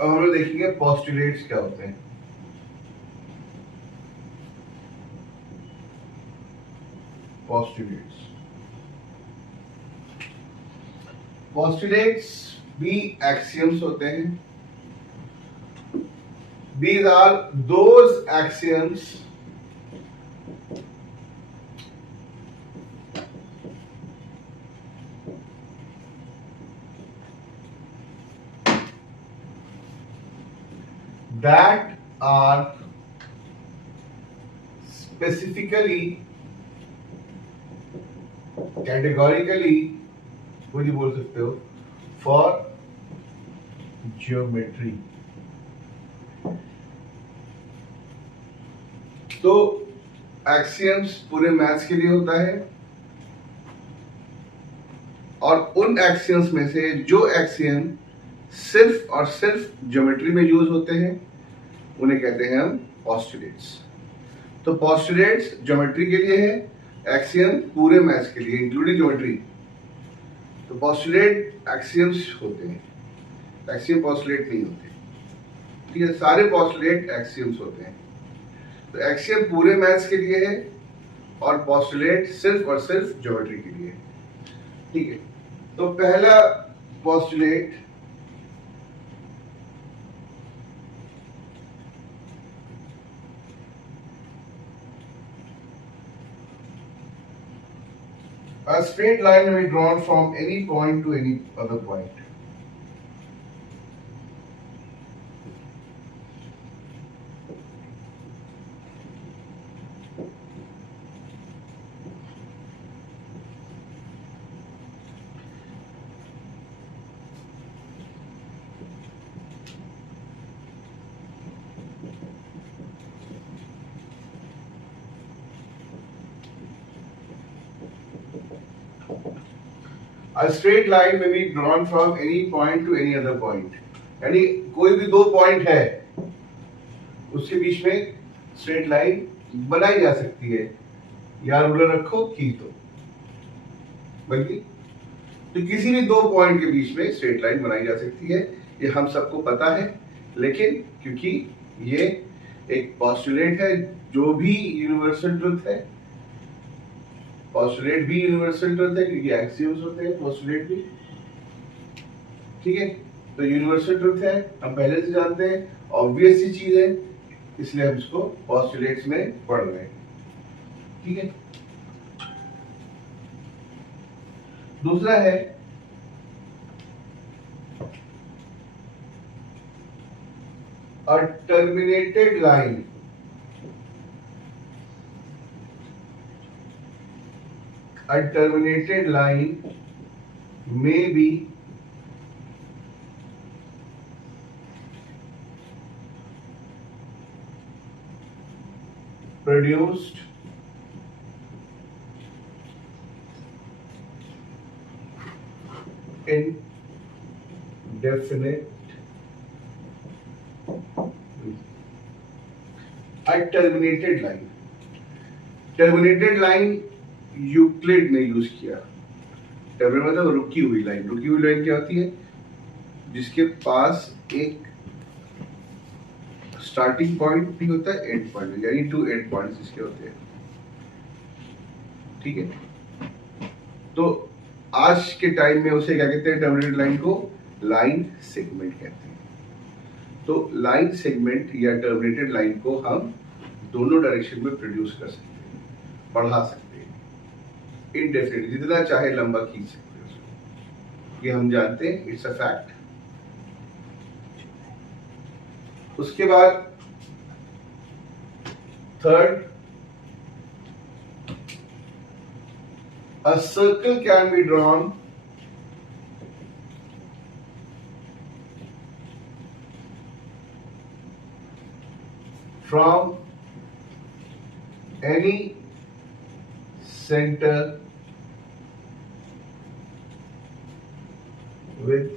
अब हम लोग देखेंगे पोस्टुलेट्स क्या होते हैं। पोस्टुलेट्स पोस्टुलेट्स भी एक्सियम्स होते हैं। These are those axioms that are specifically, categorically, वो भी बोल सकते हो, for geometry। तो एक्सियम्स पूरे मैथ्स के लिए होता है, और उन एक्सियम्स में से जो एक्सियम सिर्फ और सिर्फ ज्योमेट्री में यूज होते हैं उन्हें कहते हैं हम पोस्टुलेट्स। तो पोस्टुलेट्स ज्योमेट्री के लिए है, एक्सियम पूरे मैथ्स के लिए इंक्लूडिंग ज्योमेट्री। तो पोस्टुलेट एक्सियम्स होते हैं, एक्सियम पोस्टुलेट नहीं होते। ठीक है, सारे पोस्टुलेट एक्सियम्स होते हैं। तो एक्सियम पूरे मैथ्स के लिए है और पोस्टुलेट सिर्फ और सिर्फ ज्योमेट्री के लिए है। ठीक है, तो पहला postulate a straight line may be drawn from any point to any other point. A straight line may be drawn from any point to any other point. यानी कोई भी दो पॉइंट है उसके बीच में स्ट्रेट लाइन बनाई जा सकती है, या रूलर रखो की तो बल्कि तो किसी भी दो पॉइंट के बीच में स्ट्रेट लाइन बनाई जा सकती है, ये हम सबको पता है। लेकिन क्योंकि ये एक पोस्टुलेट है, जो भी यूनिवर्सल ट्रुथ है, पोस्टुलेट भी यूनिवर्सल ट्रुथ है क्योंकि एक्सियम्स होते हैं पोस्टुलेट भी। ठीक है, तो यूनिवर्सल ट्रुथ है, हम पहले से जानते हैं, ऑब्वियस सी चीज है, इसलिए हम इसको पोस्टुलेट्स में पढ़ रहे हैं। ठीक है, दूसरा है a terminated line. A terminated line may be produced in definite a terminated line। terminated line Euclid ने यूज किया। टर्मिनेट मतलब रुकी हुई लाइन। रुकी हुई लाइन क्या होती है? जिसके पास एक स्टार्टिंग पॉइंट भी होता है, एंड पॉइंट, यानी टू एंड पॉइंट्स इसके होते हैं। ठीक है, तो आज के टाइम में उसे क्या कहते हैं? टर्मिनेटेड लाइन को लाइन सेगमेंट कहते हैं। तो लाइन सेगमेंट या टर्मिनेटेड लाइन को हम दोनों डायरेक्शन में प्रोड्यूस कर सकते हैं, बढ़ा सकते हैं, इनडेफिनिट जितना चाहे लंबा खींच सकते हैं उसको, ये हम जानते हैं, इट्स अ फैक्ट। उसके बाद third, a circle can be drawn from any center with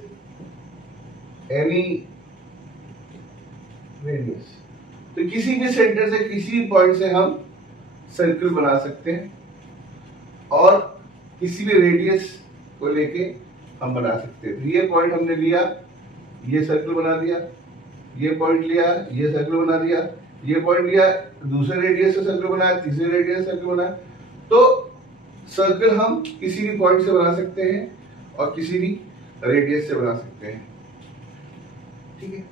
any radius। तो किसी भी सेंटर से, किसी भी पॉइंट से हम सर्कल बना सकते हैं, और किसी भी रेडियस को लेके हम बना सकते हैं। तो ये पॉइंट हमने लिया, ये सर्कल बना दिया, ये पॉइंट लिया, ये सर्कल बना दिया, ये पॉइंट लिया, दूसरे रेडियस से सर्कल बनाया, तीसरे रेडियस से सर्कल बनाया। तो सर्कल हम किसी भी पॉइंट से बना सकते हैं और किसी भी रेडियस से बना सकते हैं। ठीक है,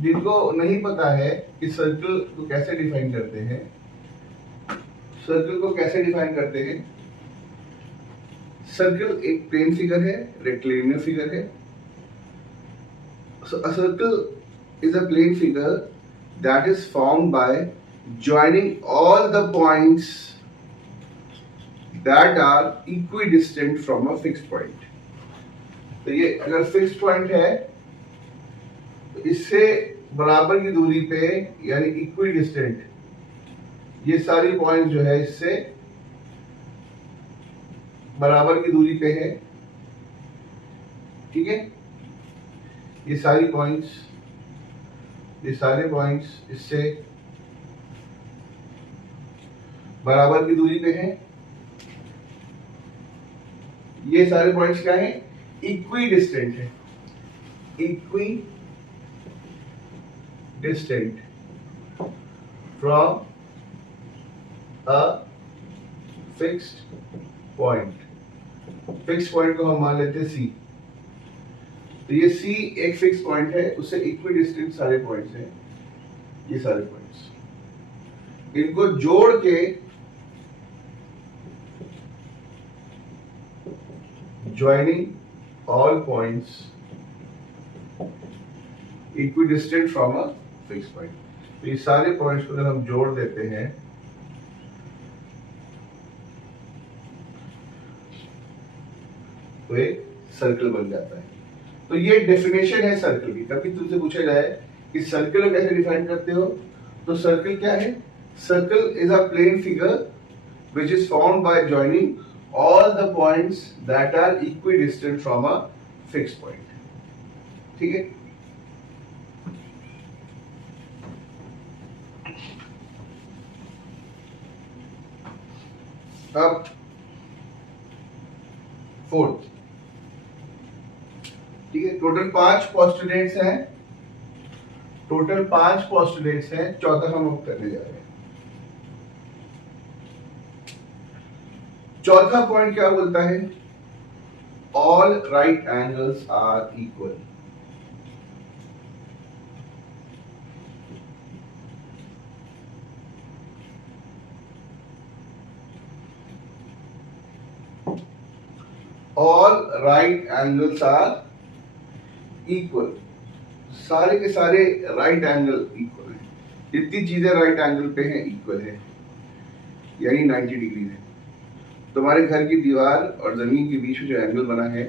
जिनको नहीं पता है कि सर्कल को कैसे डिफाइन करते हैं, सर्कल को कैसे डिफाइन करते हैं, सर्कल एक प्लेन फिगर है, रेक्टेलिनियर फिगर है। So a circle is a plane figure that is formed by joining all the points that are equidistant from a fixed point. तो ये अगर फिक्स्ड पॉइंट है तो इससे बराबर की दूरी पे यानी इक्विडिस्टेंट ये सारी पॉइंट जो है इससे बराबर की दूरी पे है। ठीक है, ये सारे पॉइंट्स इससे बराबर की दूरी पे हैं। ये सारे पॉइंट्स क्या हैं? इक्विडिस्टेंट है, equidistant from a fixed point. Fixed point को हम मान लेते हैं सी। तो ये C एक फिक्स पॉइंट है, उससे इक्विडिस्टेंट सारे पॉइंट्स हैं, ये सारे पॉइंट्स। इनको जोड़ के joining all points equidistant from a fix point. तो ये सारे पॉइंट्स को अगर हम जोड़ देते हैं तो एक सर्कल बन जाता है। तो ये डेफिनेशन है सर्कल की। कभी तुमसे पूछा जाए कि सर्कल को कैसे डिफाइन करते हो, तो सर्कल क्या है? Circle is a plane figure which is formed by joining all the points that are equidistant from a fixed point. ठीक है, अब फोर्थ। ठीक है, टोटल 5 पोस्टुलेट्स हैं, चौथा हम अब करने जा रहे हैं। चौथा पॉइंट क्या बोलता है? All right angles are equal. All right angles are equal. सारे के सारे राइट एंगल इक्वल है। जितनी चीजें राइट एंगल पे हैं इक्वल है, यानी 90 डिग्री है। तुम्हारे घर की दीवार और जमीन के बीच में जो एंगल बना है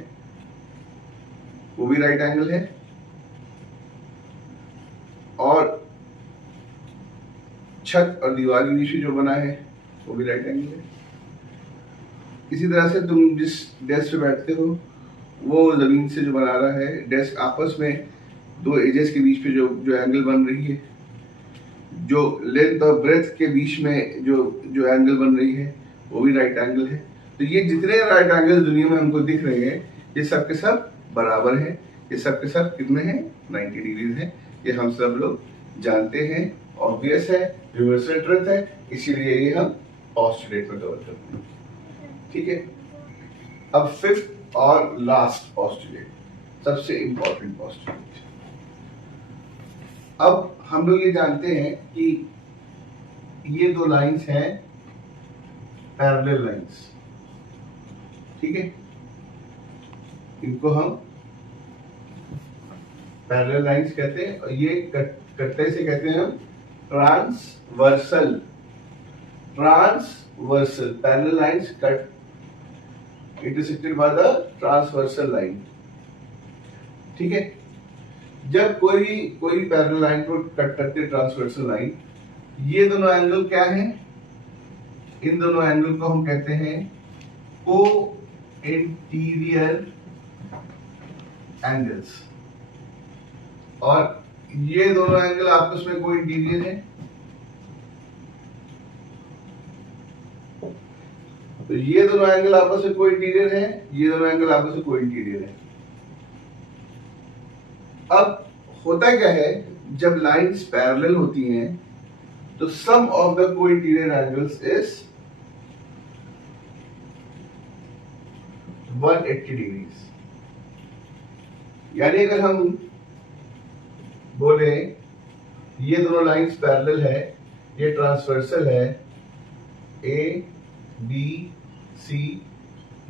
वो भी राइट एंगल है, और छत और दीवार के बीच में जो बना है वो भी राइट एंगल है। इसी तरह से तुम जिस डेस्क पे बैठते हो वो जमीन से जो बना रहा है, डेस्क आपस में दो एजेस के बीच पे जो एंगल बन रही है, जो लेंथ और ब्रेथ के बीच में जो एंगल बन रही है वो भी राइट एंगल है। तो ये जितने राइट एंगल दुनिया में हमको दिख रहे हैं ये सब के सब बराबर है। ये सब के सब कितने हैं? 90 डिग्री है। ये हम सब लोग जानते हैं, ऑब्वियस है, यूनिवर्सल ट्रुथ है, इसीलिए ये हम पोस्टुलेट में कवर करते हैं। ठीक है, अब फिफ्थ और लास्ट पोस्टुलेट, सबसे इंपॉर्टेंट पोस्टुलेट। अब हम लोग ये जानते हैं कि ये दो लाइंस हैं पैरेलल लाइंस। ठीक है, इनको हम पैरेलल लाइंस कहते हैं, और ये कटते से कहते हैं हम transversal. Parallel lines cut intersected by the transversal line. ठीक है, जब कोई पैरेलल लाइन को कट करते ट्रांसवर्सल लाइन, ये दोनों एंगल क्या हैं? इन दोनों एंगल को हम कहते हैं को इंटीरियर एंगल्स, और ये दोनों एंगल आपस में को इंटीरियर है। तो ये दोनों एंगल आपस में को इंटीरियर है, ये दोनों एंगल आपस में को इंटीरियर है। अब होता क्या है, जब लाइंस पैरेलल होती हैं तो sum of the cointerior angles is 180 degrees. यानी अगर हम बोले ये दोनों लाइंस पैरेलल है, ये ट्रांसवर्सल है, ए बी सी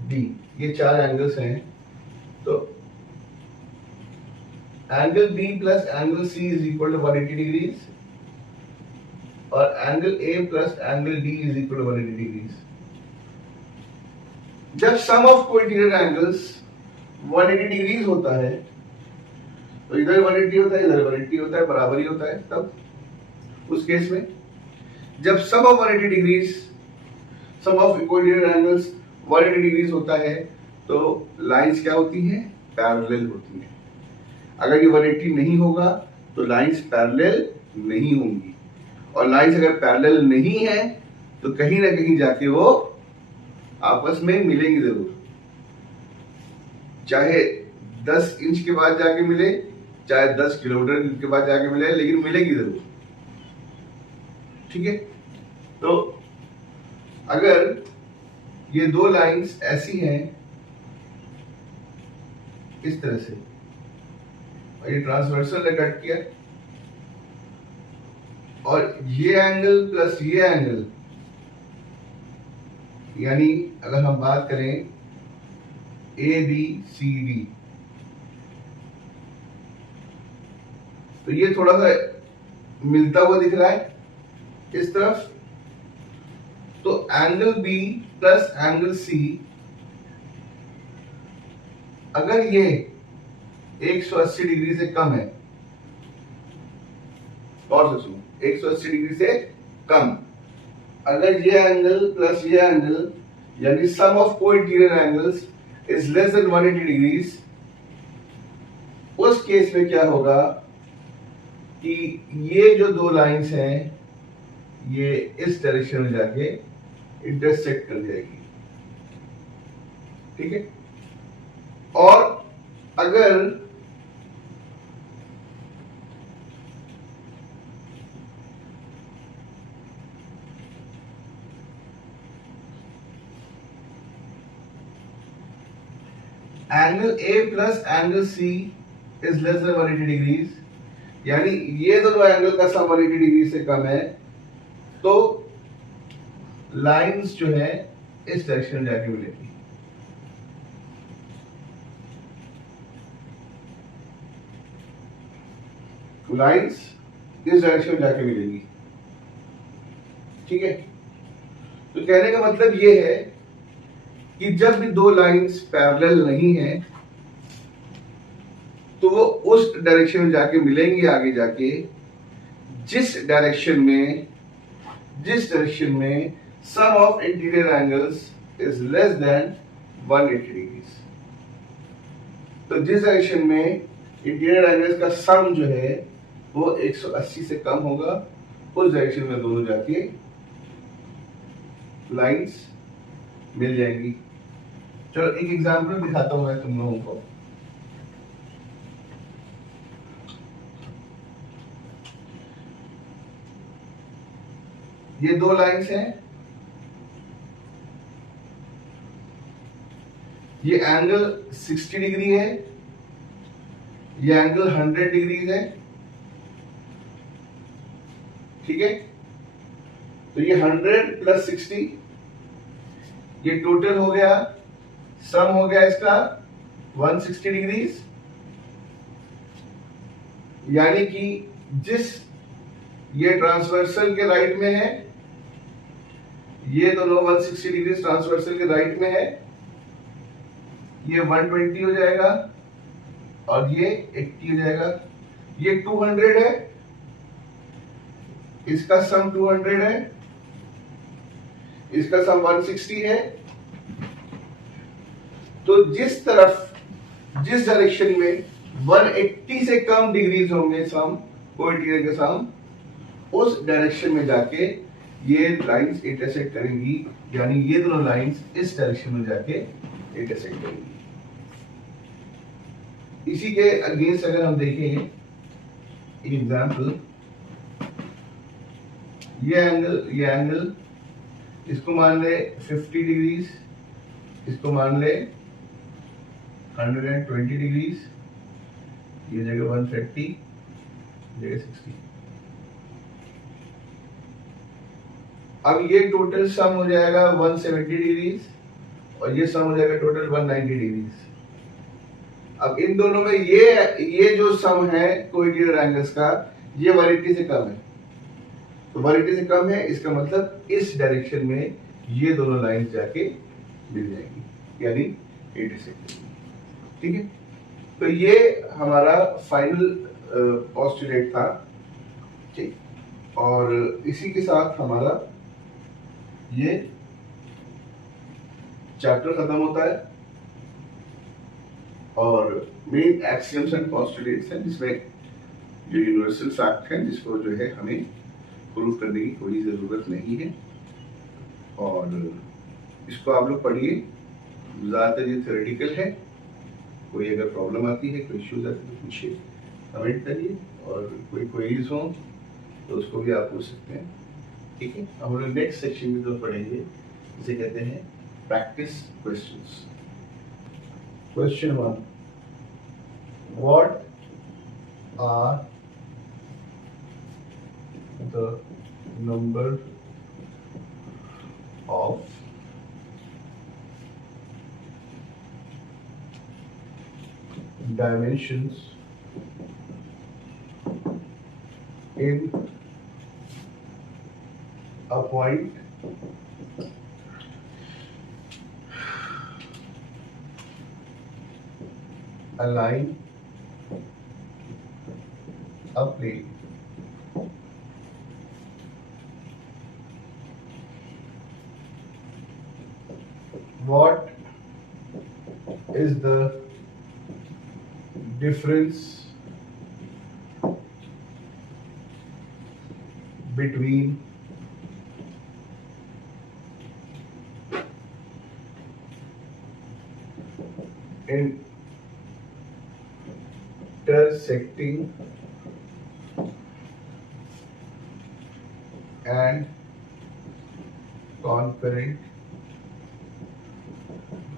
डी, ये 4 एंगल्स हैं, तो angle B plus angle C is equal to 180 degrees और angle A plus angle D is equal to 180 degrees. जब sum of cointerior angles 180 degrees होता है तो इधर 180 होता है, इधर 180 होता है, बराबर ही होता है। तब उस केस में जब sum of 180 degrees, sum of cointerior angles 180 degrees होता है तो लाइंस क्या होती हैं? पैरेलल होती हैं। अगर ये 180 नहीं होगा तो लाइंस पैरेलल नहीं होंगी, और लाइंस अगर पैरेलल नहीं है तो कहीं ना कहीं जाके वो आपस में मिलेंगी जरूर, चाहे 10 इंच के बाद जाके मिले, चाहे 10 किलोमीटर के बाद जाके मिले, लेकिन मिलेगी जरूर। ठीक है, तो अगर ये दो लाइंस ऐसी हैं इस तरह से, और ये ट्रांसवर्सल ने कट किया, और ये एंगल प्लस ये एंगल, यानी अगर हम बात करें ए बी सी डी, तो ये थोड़ा सा मिलता हुआ दिख रहा है इस तरफ, तो angle B plus angle C, अगर ये 180 डिग्री से कम है, और से सुनो, 180 डिग्री से कम, अगर ये एंगल प्लस ये एंगल यानी sum of cointerior angles is less than 180 degrees, उस केस में क्या होगा कि ये जो दो लाइंस हैं ये इस डायरेक्शन में जाके इंटरसेक्ट कर जाएगी। ठीक है, और अगर angle A plus angle C is less than 180 degrees, यानी ये दोनों एंगल का सम 180 डिग्री से कम है, तो लाइंस जो है इस डायरेक्शन में जाके मिलेगी। लाइंस इस डायरेक्शन में जाके मिलेगी। ठीक है, तो कहने का मतलब ये है कि जब भी दो लाइंस पैरेलल नहीं है तो वो उस डायरेक्शन में जाके मिलेंगी आगे जाके जिस डायरेक्शन में sum of interior angles is less than 180 degrees. तो जिस डायरेक्शन में इंटीरियर एंगल्स का सम जो है वो 180 से कम होगा, उस डायरेक्शन में दोनों जाके लाइंस मिल जाएंगी। चलो एक एग्जांपल दिखाता हूं मैं तुम लोगों को। ये दो लाइंस हैं, ये एंगल 60 डिग्री है, ये एंगल 100 डिग्री है। ठीक है, तो ये 100 प्लस 60, ये टोटल हो गया, सम हो गया इसका 160 डिग्रीज। यानी कि जिस ये ट्रांसवर्सल के राइट में है, ये दोनों 160 डिग्री ट्रांसवर्सल के राइट में है, ये 120 हो जाएगा और ये 80 हो जाएगा। ये 200 है, इसका सम 200 है, इसका सम 160 है। तो जिस डायरेक्शन में 180 से कम डिग्रीज होंगे सम कोइंटीरियर के सम, उस डायरेक्शन में जाके ये लाइंस इंटरसेक्ट करेंगी, यानी ये दोनों लाइंस इस डायरेक्शन में जाके इंटरसेक्ट करेंगी। इसी के अगेंस्ट अगर हम देखें एग्जाम्पल, ये एंगल इसको मान ले 50 डिग्रीज, इसको मान ले 120 डिग्रीज, ये जगह 130, जगह 60। अब ये टोटल सम हो जाएगा 170 डिग्रीज और ये सम हो जाएगा टोटल 190 डिग्रीज। अब इन दोनों में ये जो सम है कोइंसिडेंट एंगल्स का, ये 180 से कम है। तो 180 से कम है, इसका मतलब इस डायरेक्शन में ये दोनों लाइंस जाके मिल जाएंगी, यानी 86। ठीक है, तो ये हमारा फाइनल पोस्टुलेट था। ठीक, और इसी के साथ हमारा ये चैप्टर खत्म होता है और मेन एक्सियम्स एंड पोस्टुलेट्स हैं, जिसमें जो यूनिवर्सल फैक्ट है जिसको जो है हमें प्रूव करने की कोई जरूरत नहीं है। और इसको आप लोग पढ़िए, ज़्यादातर ये थ्योरेटिकल है। कोई अगर प्रॉब्लम आती है, कोई इश्यूज आते हैं तो पूछिए, कमेंट करिए, और कोई क्वेरीज हो तो उसको भी आप पूछ सकते हैं। ठीक है, हम लोग नेक्स्ट सेक्शन में जो पढ़ेंगे जिसे कहते हैं practice questions. Question 1, what are the number of dimensions in a point a line, a plane? What is the difference between intersecting and concurrent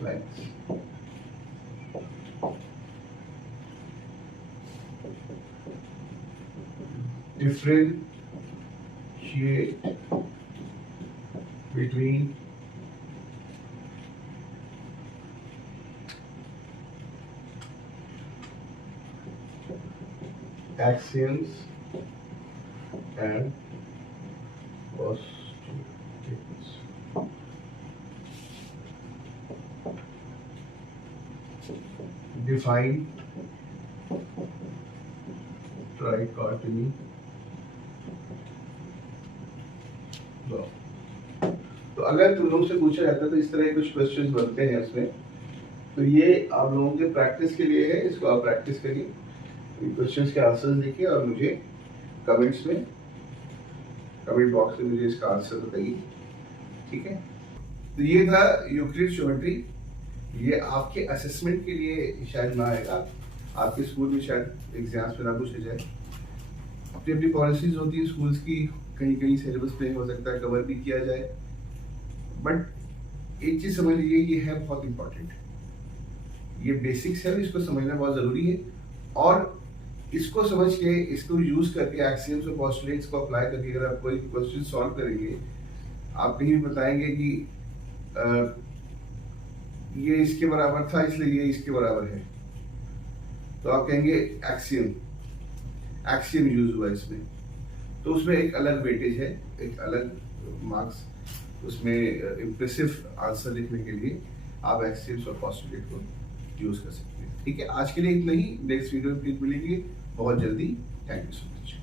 lines? Differentiate between axioms and postulates. Define trichotomy. तो अगर तुम लोगों से पूछा जाता है तो इस तरह के कुछ क्वेश्चंस बनते हैं उसमें, तो ये आप लोगों के प्रैक्टिस के लिए है। इसको आप प्रैक्टिस करिए, क्वेश्चंस के आंसर्स लिखिए और मुझे कमेंट्स में, कमेंट बॉक्स में मुझे इसका आंसर बताइए। ठीक है, तो ये था यूक्लिड ज्योमेट्री। ये आपके असेसमेंट के लिए शायद ना आएगा, आपके स्कूल में शायद एग्जाम्स में ना पूछा जाए। अपनी अपनी पॉलिसीज होती है स्कूल्स की, कहीं कहीं सिलेबस पे हो सकता है कवर भी किया जाए, बट एक चीज समझ लीजिए, ये है बहुत इंपॉर्टेंट, ये बेसिक्स है, इसको समझना बहुत जरूरी है। और इसको समझ के, इसको यूज करके एक्सियम्स और पोस्टुलेट्स को अप्लाई करके अगर आप कोई क्वेश्चन सॉल्व करेंगे, आप कहीं भी बताएंगे कि ये इसके बराबर था इसलिए ये इसके बराबर है, तो आप कहेंगे एक्सियम यूज हुआ इसमें, तो उसमें एक अलग वेटेज है, एक अलग मार्क्स उसमें। इम्प्रेसिव आंसर लिखने के लिए आप एक्सियम्स और पोस्टुलेट को यूज कर सकते हैं। ठीक है, आज के लिए इतना ही। नेक्स्ट वीडियो में फिर मिलेंगे बहुत जल्दी। Thank you so much.